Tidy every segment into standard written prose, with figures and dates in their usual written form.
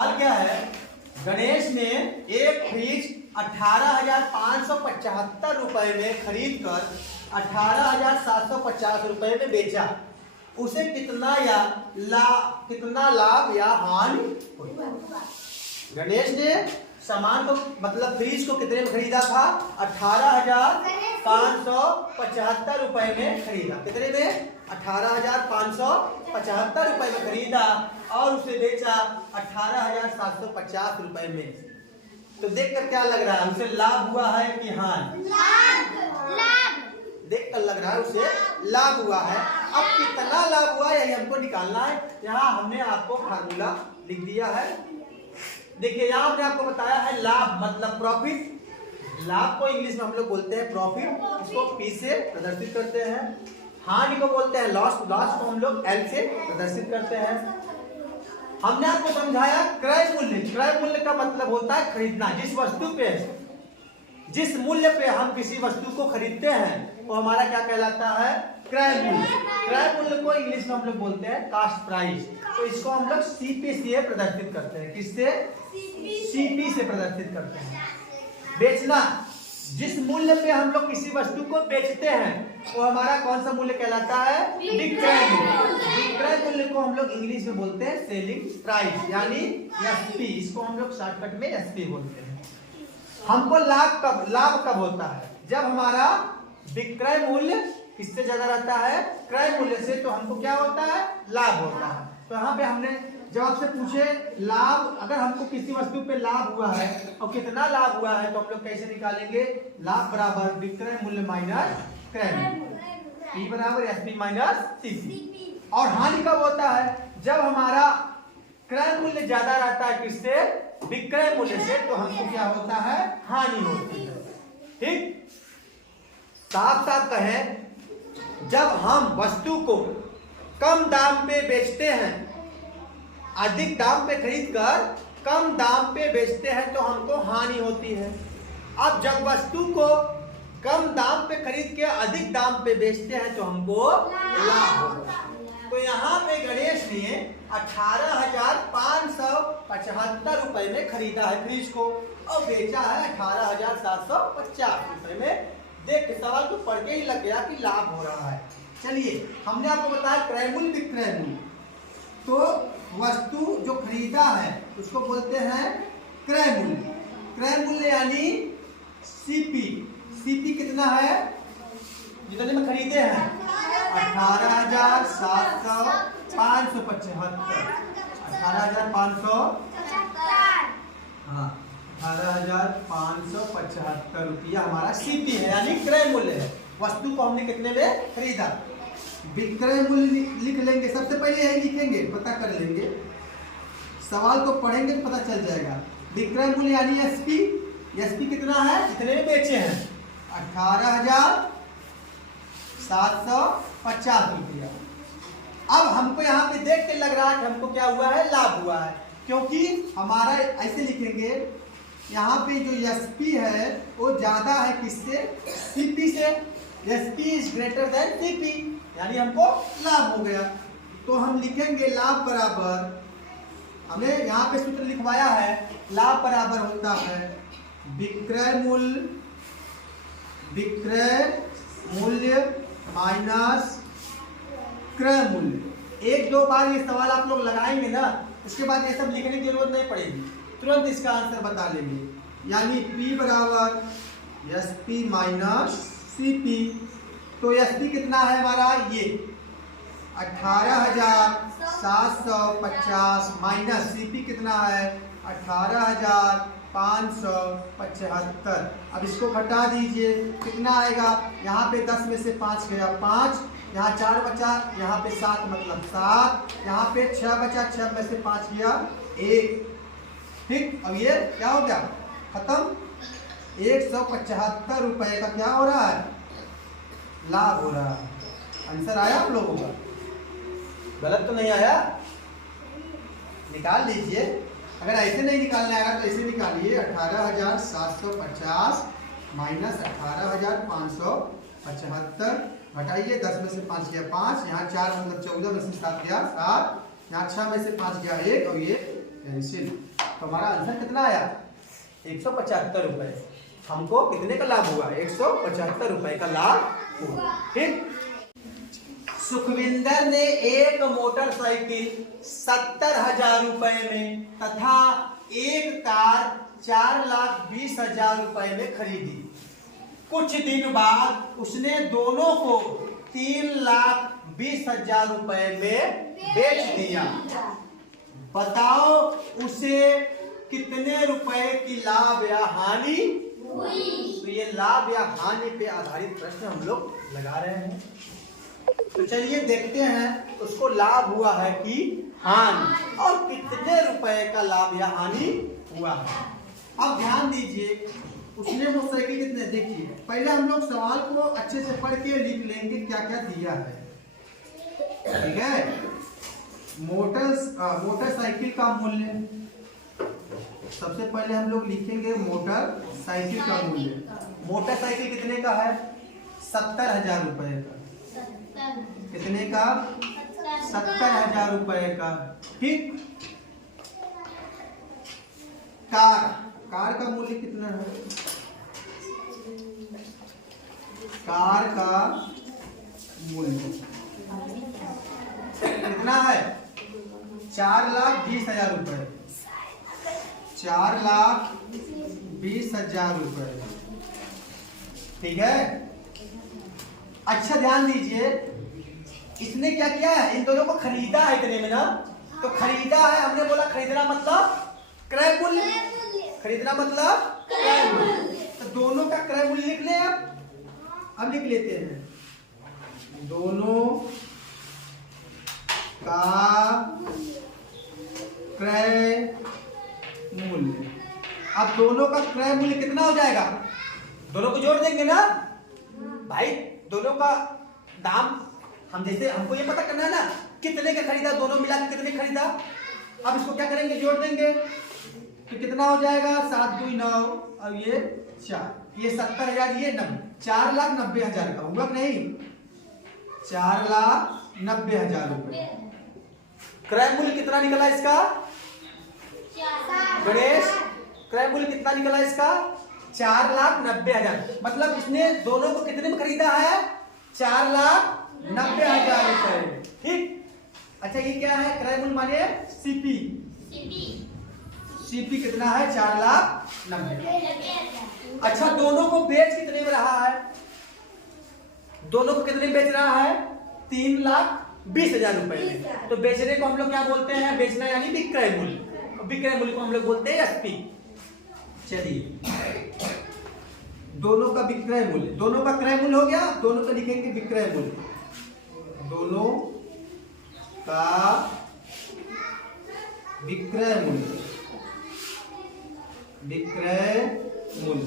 सवाल क्या है, गणेश ने एक फ्रिज 18,575 रुपए में खरीद कर 18,750 रुपए में बेचा। उसे कितना लाभ या हानि हुई? गणेश ने सामान को मतलब फ्रिज को कितने में खरीदा था? 18,575 रुपए में खरीदा। कितने में? 18,575 रुपए में खरीदा और उसे बेचा 18,750 रुपए में। तो देखकर क्या लग रहा है, उसे लाभ हुआ है कि हानि? लाभ। देखकर लग रहा है उसे लाभ हुआ है। अब कितना लाभ हुआ यही हमको निकालना है। यहाँ हमने आपको फार्मूला लिख दिया है। देखिए यहाँ हमने आपको बताया है लाभ मतलब प्रॉफिट। लाभ को इंग्लिश में हम लोग बोलते हैं प्रॉफिट, इसको P से प्रदर्शित करते हैं। हानि को बोलते हैं लॉस, लॉस को हम लोग L से प्रदर्शित करते हैं। हमने आपको समझाया क्रय मूल्य। क्रय मूल्य का मतलब होता है खरीदना। जिस मूल्य पे हम किसी वस्तु को खरीदते हैं वो हमारा क्या कहलाता है? क्रय मूल्य। क्रय मूल्य को इंग्लिश में हम लोग बोलते हैं कास्ट प्राइस। तो इसको हम लोग CP से प्रदर्शित करते हैं। किससे? CP से प्रदर्शित करते हैं। बेचना, जिस मूल्य पे हम लोग किसी वस्तु को बेचते हैं वो हमारा कौन सा मूल्य कहलाता है? विक्रय मूल्य। विक्रय मूल्य को हम लोग इंग्लिश में बोलते हैं सेलिंग प्राइस यानी SP। इसको हम लोग शॉर्टकट में SP बोलते हैं। हमको लाभ कब होता है? जब हमारा विक्रय मूल्य किससे ज्यादा रहता है? क्रय मूल्य से। तो हमको क्या होता है? लाभ होता है। तो यहाँ पे हमने जब आपसे पूछे लाभ, अगर हमको किसी वस्तु पे लाभ हुआ है और कितना लाभ हुआ है तो हम लोग कैसे निकालेंगे? लाभ बराबर विक्रय मूल्य माइनस क्रय मूल्य, P बराबर SP माइनस CP। और हानि कब होता है? जब हमारा क्रय मूल्य ज्यादा रहता है किससे? विक्रय मूल्य से। तो हमको क्या होता है? हानि होती है। ठीक, साफ साफ कहें, जब हम वस्तु को कम दाम पे बेचते हैं, अधिक दाम पे खरीद कर कम दाम पे बेचते हैं तो हमको हानि होती है। अब जब वस्तु को कम दाम पे खरीद के अधिक दाम पे बेचते हैं तो हमको लाभ होगा। तो यहाँ पे गणेश ने 18,575 रुपए में खरीदा है फ्रिज को और बेचा है 18,750 रुपए में। देख सवाल तो पढ़ के ही लग गया कि लाभ हो रहा है। चलिए, हमने आपको बताया क्रय मूल्य विक्रय मूल्य। तो वस्तु जो खरीदा है उसको बोलते हैं क्रय मूल्य। क्रय मूल्य यानी CP। CP कितना है? जितने में खरीदे हैं 18,575। 18,575 रुपया हमारा CP है यानी क्रय मूल्य है। वस्तु को हमने कितने में खरीदा? विक्रय मूल्य लिख लेंगे। सबसे पहले यही लिखेंगे, पता कर लेंगे। सवाल को पढ़ेंगे तो पता चल जाएगा। विक्रय मूल्य यानी SP। SP कितना है? जितने में बेचे हैं 18,750 रुपया। अब हमको यहाँ पे देख के लग रहा है कि हमको क्या हुआ है? लाभ हुआ है, क्योंकि हमारा ऐसे लिखेंगे यहाँ पे जो SP है वो ज्यादा है किससे? CP से। SP is greater than CP यानी हमको लाभ हो गया। तो हम लिखेंगे लाभ बराबर, हमने यहाँ पे सूत्र लिखवाया है, लाभ बराबर होता है विक्रय मूल्य माइनस क्रय मूल्य। एक दो बार ये सवाल आप लोग लगाएंगे ना, उसके बाद ये सब लिखने की जरूरत नहीं पड़ेगी, तुरंत इसका आंसर बता लेंगे। यानी P बराबर SP माइनस CP। तो SP कितना है हमारा? ये 18,750 माइनस CP कितना है? 18,575। अब इसको घटा दीजिए, कितना आएगा? यहाँ पे 10 में से 5 गया 5, यहाँ 4 बचा, यहाँ पे 7 मतलब 7, यहाँ पे 6 बचा, 6 में से 5 गया 1। ठीक, अब ये क्या हो गया? खत्म। 175 रुपए का क्या हो रहा है? लाभ हो रहा है। आंसर आया आप लोगों का? गलत तो नहीं आया? निकाल लीजिए। अगर ऐसे नहीं निकालना आएगा तो ऐसे निकालिए। 18,750 माइनस 18,575 घटाइए। 10 में से 5 गया 5, यहाँ 4 मतलब 14 में से 7 गया 7, यहाँ 6 में से 5 गया 1 और ये कैंसिल। तो हमारा आंसर कितना आया? 175 रुपए। हमको कितने का लाभ हुआ? 175 रुपए का लाभ हुआ। ठीक। सुखविंदर ने एक मोटरसाइकिल 70,000 रुपए में तथा एक कार 4,20,000 रुपए में खरीदी। कुछ दिन बाद उसने दोनों को 3,20,000 रुपए में बेच दिया। बताओ उसे कितने रुपए की लाभ या हानि हुई? तो ये लाभ या हानि पे आधारित प्रश्न हम लोग लगा रहे हैं। तो चलिए देखते हैं उसको लाभ हुआ है कि हानि, और कितने रुपए का लाभ या हानि हुआ है। अब ध्यान दीजिए, उसने मोटरसाइकिल कितने, देखिए पहले हम लोग सवाल को अच्छे से पढ़ के लिख लेंगे क्या क्या दिया है। ठीक है। मोटरसाइकिल का मूल्य, सबसे पहले हम लोग लिखेंगे मोटरसाइकिल का मूल्य। मोटरसाइकिल कितने का है? 70,000 रुपए का। कितने का? 70,000 रुपए का। ठीक। कार का मूल्य कितना है? कार का मूल्य कितना है? 4,20,000 रुपए। 4,20,000 रुपए। ठीक है। अच्छा ध्यान दीजिए, इसने क्या किया है? इन दोनों को खरीदा है इतने में ना। तो खरीदा है, हमने बोला खरीदना मतलब क्रय मूल्य। खरीदना मतलब क्रय मूल्य। तो दोनों का क्रय मूल्य लिख ले। अब लिख लेते हैं दोनों का क्रय मूल्य। अब दोनों का क्रय मूल्य कितना हो जाएगा? दोनों को जोड़ देंगे ना भाई। दोनों का दाम हम जैसे हमको ये पता करना है ना कितने का खरीदा, दोनों मिला के कितने खरीदा। अब इसको क्या करेंगे? जोड़ देंगे। तो कितना हो जाएगा? 7 2 9 और ये 4, ये 70,000, ये 4,90,000 का हुआ कि नहीं? 4,90,000 रुपए। क्रय मूल्य कितना निकला इसका? गणेश, क्रय मूल्य कितना निकला इसका? 4,90,000। मतलब इसने दोनों को कितने में खरीदा है? 4,90,000 रुपए। ठीक। अच्छा ये क्या है? क्रय मूल्य माने सीपी। सीपी कितना है? 4,90,000। अच्छा दोनों को बेच कितने में रहा है? दोनों को कितने में बेच रहा है? 3,20,000 रुपए में। तो बेचने को हम लोग क्या बोलते हैं? बेचना यानी विक्रय मूल्य। विक्रय मूल्य को हम लोग बोलते हैं एसपी। चलिए दोनों का विक्रय मूल्य, दोनों का क्रय मूल्य हो गया, दोनों का लिखेंगे विक्रय मूल्य। दोनों का विक्रय मूल्य। विक्रय मूल्य,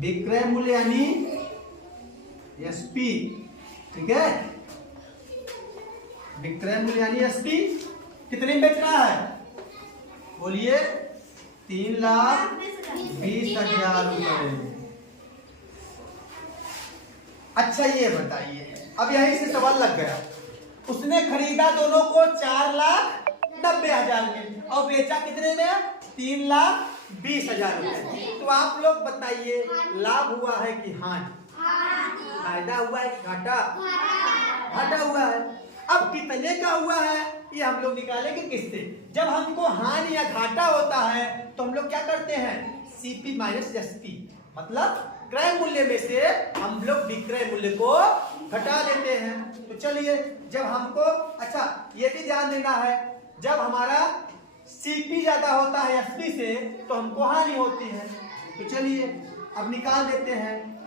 विक्रय मूल्य यानी एसपी। ठीक है। विक्रय मूल्य यानी एसपी। कितने में बेच रहा है? बोलिए 3,20,000 रुपए। अच्छा ये बताइए, अब यहीं से सवाल लग गया। उसने खरीदा दोनों को 4,90,000 में और बेचा कितने में? 3,20,000 रुपए। तो आप लोग बताइए लाभ हुआ है कि हानि? फायदा हुआ है कि घाटा? घाटा हुआ है। अब कितने का हुआ है ये हम लोग निकालेंगे किससे? जब हमको हानि या घाटा होता है तो हम लोग क्या करते हैं? सीपी माइनस एसपी, मतलब क्रय मूल्य में से हम लोग विक्रय मूल्य को घटा देते हैं। तो चलिए जब हमको, अच्छा ये भी ध्यान देना है, जब हमारा सीपी ज्यादा होता है एसपी से तो हमको हानि होती है। तो चलिए अब निकाल देते हैं।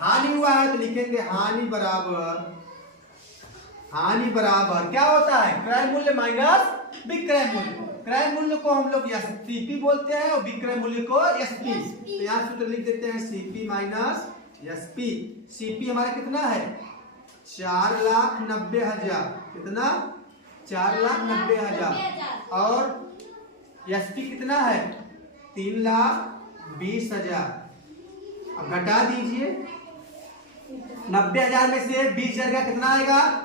हानि हुआ है तो लिखेंगे हानि बराबर, हानि बराबर क्या होता है? क्रय मूल्य माइनस विक्रय मूल्य। क्रय मूल्य को हम लोग सीपी बोलते हैं और विक्रय मूल्य को एसपी। तो यहाँ सूत्र लिख देते हैं सीपी माइनस एसपी। सीपी हमारा कितना है? 4,90,000। कितना? 4,90,000। और एसपी कितना है? 3,20,000। अब घटा दीजिए। 90,000 में से 20,000 का कितना आएगा?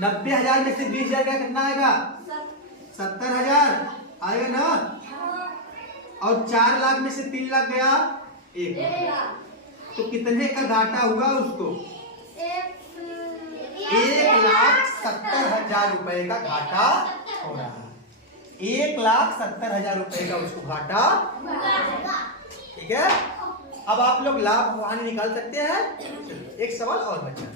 90,000 में से 20,000 का कितना आएगा? 70,000। आएगा ना। और 4 लाख में से 3 लाख गया 1 लाख, तो कितने का घाटा हुआ उसको? 1,70,000 रुपए का घाटा हो रहा है। 1,70,000 रुपए का उसको घाटा। ठीक है, अब आप लोग लाभ हानि निकाल सकते हैं। एक सवाल और बचा।